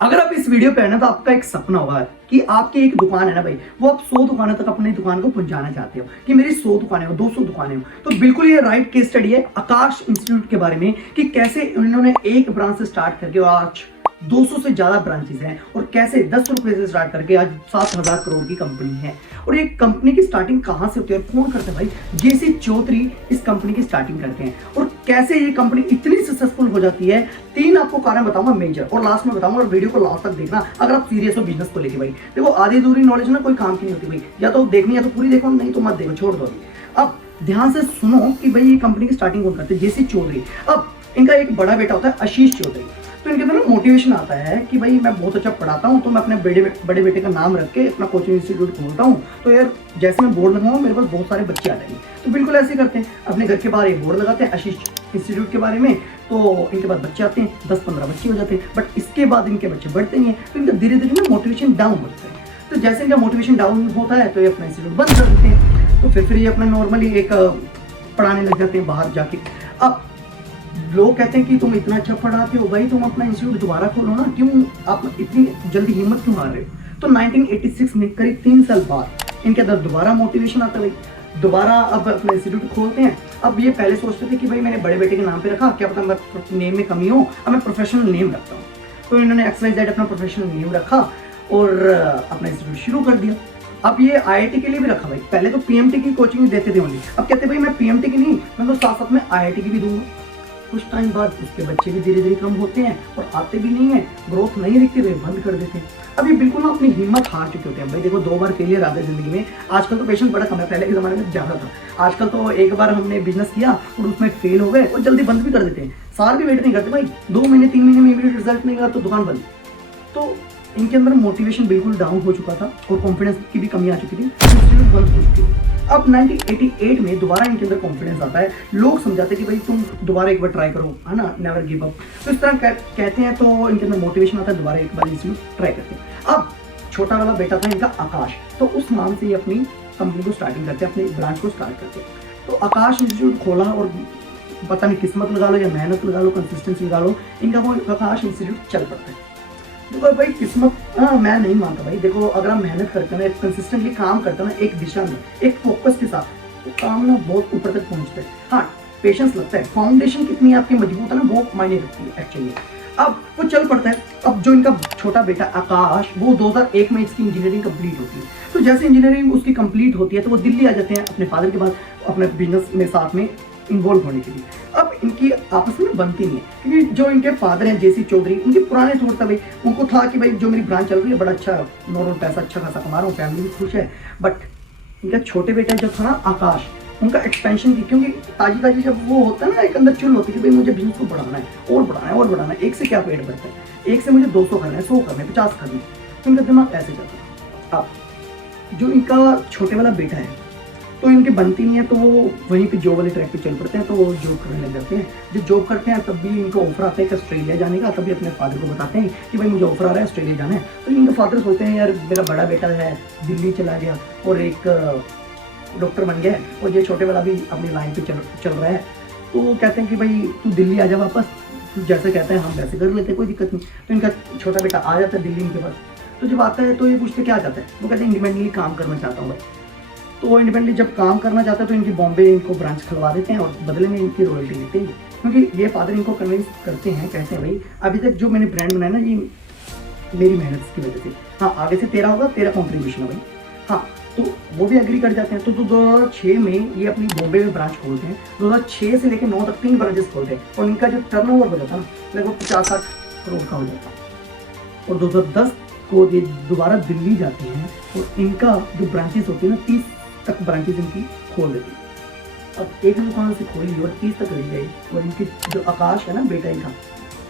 अगर आप इस वीडियो पे है ना तो आपका एक सपना होगा कि आपकी एक दुकान है ना भाई, वो आप 100 दुकानों तक अपनी दुकान को पहुंचाना चाहते हो कि मेरी 100 दुकानें हो, 200 दुकानें हो। तो बिल्कुल ये राइट केस स्टडी है आकाश इंस्टीट्यूट के बारे में कि कैसे उन्होंने एक ब्रांच से स्टार्ट करके और आज 200 से ज्यादा ब्रांचेस हैं और कैसे 10 रुपए से स्टार्ट करके आज 7,000 करोड़ की कंपनी है। और ये कंपनी की स्टार्टिंग कहाँ से होती है और कौन करते हैं भाई? जेसी चौधरी इस कंपनी की स्टार्टिंग करते हैं। और कैसे ये कंपनी इतनी सक्सेसफुल हो जाती है, 3 आपको कारण बताऊंगा मेजर, और लास्ट में बताऊंगा। और वीडियो को लास्ट तक देखना अगर आप सीरियस हो बिजनेस को लेके भाई। देखो आधी अधूरी नॉलेज ना कोई काम की नहीं होती भाई, या तो देखनी या तो पूरी देखो, नहीं तो मत देखो, छोड़ दो। अब ध्यान से सुनो कि भाई ये कंपनी की स्टार्टिंग कौन करते हैं? जेसी चौधरी। अब इनका एक बड़ा बेटा होता है आशीष चौधरी। तो इनके अंदर मोटिवेशन आता है कि भाई मैं बहुत अच्छा पढ़ाता हूँ, तो मैं अपने बड़े बेटे का नाम रख के अपना कोचिंग इंस्टीट्यूट खोलता हूँ। तो यार जैसे मैं बोर्ड लगाऊंगा मेरे पास बहुत सारे बच्चे आ जाएंगे। तो बिल्कुल ऐसे करते हैं, अपने घर के बाहर एक बोर्ड लगाते हैं आशीष इंस्टीट्यूट के बारे में। तो इनके पास बच्चे आते हैं, 10-15 बच्चे हो जाते हैं। बट इसके बाद इनके बच्चे बढ़ते नहीं है, तो इनका धीरे धीरे ना मोटिवेशन डाउन होता है। तो जैसे इनका मोटिवेशन डाउन होता है तो ये अपना इंस्टीट्यूट बंद कर देते हैं। तो फिर ये अपना नॉर्मली एक पढ़ाने लग जाते हैं बाहर जाके। अब लोग कहते हैं कि तुम इतना अच्छा पढ़ाते हो भाई, तुम अपना इंस्टीट्यूट दोबारा खोलो ना, क्यों आप इतनी जल्दी हिम्मत क्यों हार रहे हो? तो 1986 में करीब 3 साल बाद इनके अंदर दोबारा मोटिवेशन आता है भाई, दोबारा अब अपना इंस्टीट्यूट खोलते हैं। अब ये पहले सोचते थे कि भाई मैंने बड़े बेटे के नाम पे रखा, क्या पता मैं नेम में कमी हो, अब मैं प्रोफेशनल नेम रखता हूँ। तो इन्होंने XYZ अपना प्रोफेशनल नेम रखा और अपना इंस्टीट्यूट शुरू कर दिया। अब ये IIT के लिए भी रखा भाई, पहले तो PMT की कोचिंग देते थे ओनली, अब कहते भाई मैं PMT की नहीं, मैं तो साथ साथ में IIT की भी दूंगा। कुछ टाइम बाद उसके बच्चे भी धीरे धीरे कम होते हैं और आते भी नहीं है, ग्रोथ नहीं दिखती, वे बंद कर देते हैं। अब ये बिल्कुल ना अपनी हिम्मत हार चुके होते हैं भाई। देखो 2 बार फेलियर आते हैं जिंदगी में। आजकल तो पेशेंस बड़ा कम है, पहले के जमाने में ज्यादा था। आजकल तो एक बार हमने बिजनेस किया और उसमें फेल हो गए और जल्दी बंद भी कर देते हैं, साल भी वेट नहीं करते भाई, 2 महीने 3 महीने में इमीडिएट रिजल्ट नहीं आया तो दुकान बंद। तो इनके अंदर मोटिवेशन बिल्कुल डाउन हो चुका था और कॉन्फिडेंस की भी कमी आ चुकी थी, बंद हो चुकी थी। अब 1988 में दोबारा इनके अंदर कॉन्फिडेंस आता है, लोग समझाते हैं कि भाई तुम दोबारा एक बार ट्राई करो, है ना, नेवर गिव अप। तो इस तरह कहते हैं, तो इनके अंदर मोटिवेशन आता है, दोबारा एक बार इंस्टीट्यूट ट्राई करते हैं। अब छोटा वाला बेटा था इनका आकाश, तो उस नाम से ही अपनी कंपनी को स्टार्टिंग करते हैं, अपनी ब्रांच को स्टार्ट करते हैं। तो आकाश इंस्टीट्यूट खोला और पता नहीं किस्मत लगा लो या मेहनत लगा लो, कंसिस्टेंसी लगा लो, इनका वो आकाश इंस्टीट्यूट चल पड़ता है। देखो भाई किस्मत, हाँ मैं नहीं मानता भाई। देखो अगर आप मेहनत करते हो ना, कंसिस्टेंटली काम करते हो ना, एक दिशा में एक फोकस के साथ, तो काम ना बहुत ऊपर तक पहुंचता है। हाँ पेशेंस लगता है, फाउंडेशन कितनी आपकी मजबूत है ना, वो मायने रखती है एक्चुअली। अब वो चल पड़ता है। अब जो इनका छोटा बेटा आकाश, वो 2001 में इसकी इंजीनियरिंग कंप्लीट होती है। तो जैसे इंजीनियरिंग उसकी कंप्लीट होती है तो वो दिल्ली आ जाते हैं अपने फादर के बाद अपने बिजनेस में साथ में इन्वॉल्व होने के लिए। अब इनकी आपस में बनती नहीं है, क्योंकि जो इनके फादर हैं जेसी चौधरी, उनके पुराने थोड़ा था भाई, उनको था कि भाई जो मेरी ब्रांच चल रही है बड़ा अच्छा नॉर्मल पैसा अच्छा खासा कमा रहा हूँ, फैमिली भी खुश है। बट इनका छोटे बेटा जो था ना आकाश, उनका एक्सपेंशन की, क्योंकि ताजी जब वो होता है ना, एक अंदर चुल होती है कि भाई मुझे बिजनेस को बढ़ाना है और बढ़ाना है और बढ़ाना है, एक से क्या पेट भरता है, एक से मुझे 200 करना है, 100 करना है, 50 करना है। तो इनका दिमाग ऐसे चलता है। अब जो इनका छोटे वाला बेटा है, तो इनकी बनती नहीं है, तो वो वहीं पे जॉब वाले ट्रैक पे चल पड़ते हैं, तो वो जॉब करने लग जाते हैं। जब जॉब करते हैं तब भी इनको ऑफर आता है कि ऑस्ट्रेलिया जाने का, तभी अपने फादर को बताते हैं कि भाई मुझे ऑफर आ रहा है ऑस्ट्रेलिया जाना है। तो इनके फादर सोचते हैं यार मेरा बड़ा बेटा है दिल्ली चला गया और एक डॉक्टर बन गया है, और ये छोटे वाला भी अपनी लाइन पे चल रहा है। तो वो कहते हैं कि भाई तू दिल्ली आ जा वापस, तू जैसे कहते हैं हम वैसे कर लेते हैं, कोई दिक्कत नहीं। तो इनका छोटा बेटा आ जाता है दिल्ली इनके पास। तो जब आता है तो ये पूछते क्या चाहता है, वो कहते हैं इंडिपेंडेंटली काम करना चाहता हूँ भाई। तो वो इंडिपेंडेंटली जब काम करना चाहता है तो इनकी बॉम्बे इनको ब्रांच खुलवा देते हैं और बदले में इनकी रॉयल्टी लेते हैं, क्योंकि ये फादर इनको कन्विंस करते हैं, कहते हैं भाई अभी तक जो मैंने ब्रांड बनाया ना ये मेरी मेहनत की वजह से, हाँ आगे से तेरा होगा, तेरा कॉन्ट्रीब्यूशन है भाई। हाँ तो वो भी एग्री कर जाते हैं। तो 2006 में ये अपनी बॉम्बे में ब्रांच खोलते हैं। 2006 से लेकर 9 तक 3 ब्रांचेस खोलते हैं और इनका जो टर्नओवर हो जाता है ना लगभग 50-60 करोड़ का हो जाता है। और 2010 को ये दोबारा दिल्ली जाते हैं और इनका जो ब्रांचेस होती है ना 30 तक ब्रांचेस इनकी खोल देती है। अब एक दुकान से खोली और 30 तक रह गई। और इनकी जो आकाश है ना बेटा इनका,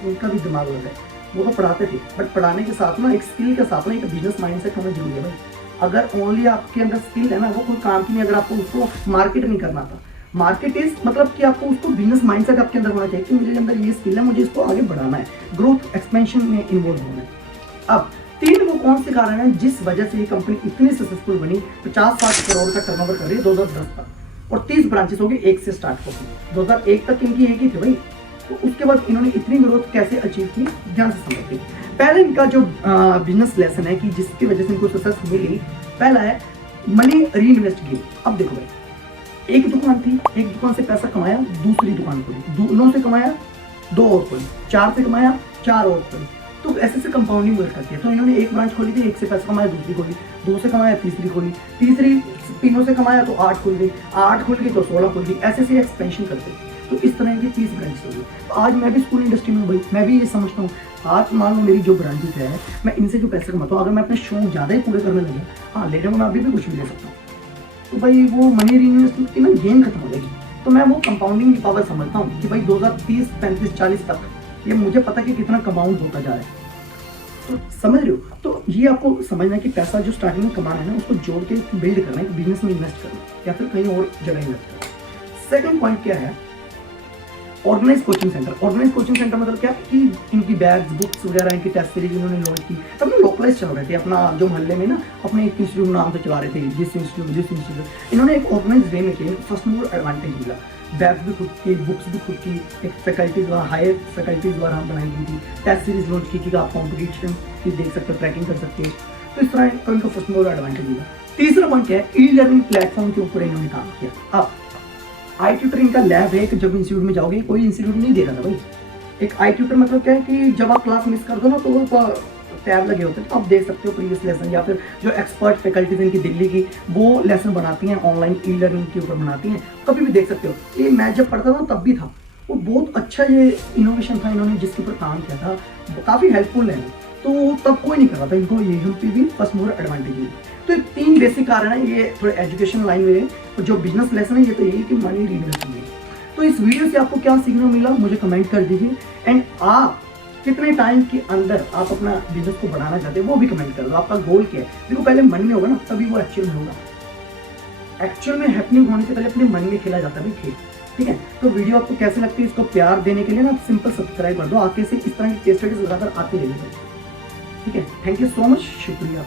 उनका भी दिमाग लगा है। वो तो पढ़ाते थे, बट पढ़ाने के साथ ना एक स्किल के साथ ना एक बिजनेस माइंडसेट होना जरूरी है भाई। अगर ओनली आपके अंदर स्किल है ना, वो कोई काम की नहीं। अगर आपको उसको मार्केट नहीं करना था, मार्केट इज मतलब कि आपको उसको बिजनेस माइंडसेट आपके अंदर होना चाहिए कि मुझे अंदर ये स्किल है, मुझे इसको आगे बढ़ाना है, ग्रोथ एक्सपेंशन में इन्वॉल्व होना है। अब 3 वो कौन से कारण हैं जिस वजह से ये कंपनी इतनी सक्सेसफुल बनी, 50-60 करोड़ का टर्नओवर कर रही है 2010 तक, और 30 ब्रांचेस होगी, एक से स्टार्ट होगी। 2001 तक इनकी एक ही थी भाई। तो उसके बाद इन्होंने इतनी ग्रोथ कैसे अचीव की, ध्यान से समझते हैं। पहले इनका जो बिजनेस लेसन है कि जिसकी वजह से इनको सक्सेस मिली, पहला है मनी री इन्वेस्ट गेम। अब देखो भाई, एक दुकान थी, एक दुकान से पैसा कमाया, दूसरी दुकान खोली, 2 से कमाया 2 और खोली, 4 से कमाया 4 और खोली, तो ऐसे से कंपाउंडिंग वर्क करती है। तो इन्होंने एक ब्रांच खोली थी, 1 से पैसा कमाया, दूसरी खोली, 2 से कमाया, तीसरी खोली, तीसरी 3 से कमाया तो 8 खुल गई, 8 खुल गई तो 16 खुल गई, ऐसे से एक्सपेंशन करते। तो इस तरह की 30 ब्रांच होगी। तो आज मैं भी स्कूल इंडस्ट्री में भाई, मैं भी ये समझता हूँ, आज मान लो मेरी जो ब्रांचेस है, मैं इनसे जो पैसे कमाता हूँ, अगर मैं अपने शौक ज़्यादा ही पूरे करने लगे, हाँ लेटर में अभी भी कुछ भी ले सकता हूँ, तो भाई वो मनी रीइन्वेस्टमेंट की ना गेम खत्म हो जाएगी। तो मैं वो कंपाउंडिंग की पावर समझता हूँ कि भाई 2030, 35, 40 तक ये मुझे पता कि कितना कंपाउंड होता जा रहा है। तो समझ रहे हो? तो ये आपको समझना है कि पैसा जो स्टार्टिंग में कमाना है ना, उसको जोड़ के बिल्ड करना है, बिजनेस में इन्वेस्ट करना है या फिर कहीं और जगह इन्वेस्ट करना है। सेकंड पॉइंट क्या है? Organise coaching centre. Organise coaching centre मतलब क्या कि इनकी बैग्स, बुक्स वगैरह, इनकी टेस्ट सीरीज इन्होंने लॉन्च की, तब ना लोकलाइज चल रहे थे अपना जो मोहल्ले में ना, अपने एक इंस्टीट्यूट नाम से चला रहे थे, जिस इंस्टीट्यूट इन्होंने एक ऑर्गेनाइज वे में किया। फर्स्ट मोर एडवांटेज मिला, बैग्स भी खुद की, बुक्स भी खुद की, एक फैकल्टीज द्वारा, हायर फैकल्टीज द्वारा हम बनाई गई थी, टेस्ट सीरीज लॉन्च की कि आप कॉम्पिटिशन की देख सकते हो, ट्रैकिंग कर सकते हो। तो इस तरह तो इनको फर्स्ट मोर एडवांटेज मिला। तीसरा पॉइंट क्या है? ई लर्निंग प्लेटफॉर्म के ऊपर इन्होंने काम किया। अब आई ट्यूटर इनका लैब है कि जब इंस्टीट्यूट में जाओगे, कोई इंस्टीट्यूट नहीं दे रहा था भाई। एक आई ट्यूटर मतलब क्या है कि जब आप क्लास मिस कर दो ना, तो वो टैब लगे होते हैं, तो आप देख सकते हो प्रीवियस लेसन, या फिर जो एक्सपर्ट फैकल्टीज इनकी दिल्ली की, वो लेसन बनाती हैं ऑनलाइन, ई लर्निंग के ऊपर बनाती हैं, कभी भी देख सकते हो। ये मैं जब पढ़ता था तब भी था, वो बहुत अच्छा ये इनोवेशन था इन्होंने जिसके ऊपर काम किया था, काफ़ी हेल्पफुल है। तो तब कोई नहीं कर रहा था, इनको ये हम पे भी फर्स्ट मोर एडवांटेज है। तो ये 3 बेसिक कारण है, ये थोड़े एजुकेशन लाइन में है, और जो बिजनेस लेसन है ये तो यही कि मनी रीइन्वेस्टमेंट है। तो इस वीडियो से आपको क्या सीखने मिला मुझे कमेंट कर दीजिए, एंड आप कितने टाइम के अंदर आप अपना बिजनेस को बढ़ाना चाहते हैं वो भी कमेंट कर दो। आपका गोल क्या है? देखो पहले मन में होगा ना, तभी वो एक्चुअल में होगा। एक्चुअल में हैपनिंग होने से पहले अपने मन में खेला जाता है खेल। ठीक है, तो वीडियो आपको कैसे लगती है, इसको प्यार देने के लिए ना सिंपल सब्सक्राइब कर दो, आगे से इस तरह की केस स्टडीज लगातार आती रहेगी। ठीक है, थैंक यू सो मच, शुक्रिया।